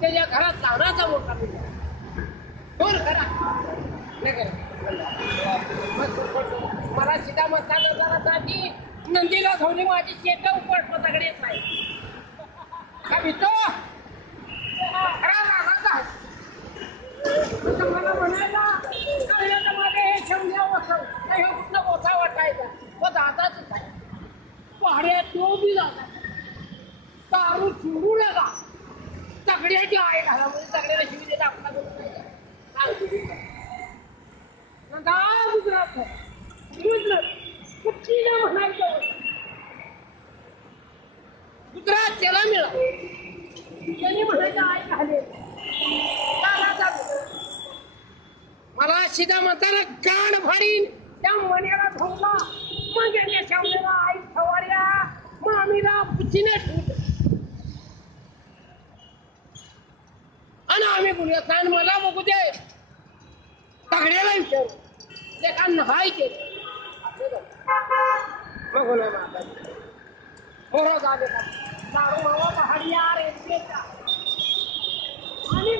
त्याच्या घरात लहानाचा मोठा कोण करा मला सीधा मतदानासाठी नंदीला धवली माझी शेत उपट पताकडेच आहे का भितो मला म्हणायला मध्ये हे शमल्या वसव हे कुठला मोठा वाटायचा व दादाच आहे पहाड्या तो बी जाता दारू चुरू लागा तगड्याची आहे घाला म्हणजे तगड्याला शिवी देता आपला गुजरात कुठलीला म्हणायचं गुजरात त्याला मिळा त्यांनी म्हणायचं आहे घाले मला सीधा म्हणताना गाण फाडीन त्या मण्याला धोका मग या शावलेला आई फवाऱ्या मामीला पुचीने ठेवलं आणि आम्ही बोलूया आणि मला बघू दे तगड्याला विचारू ते का नहाय केलं बघू ना माझा बरं झाले का दारू बाबा पहाडी यार आणि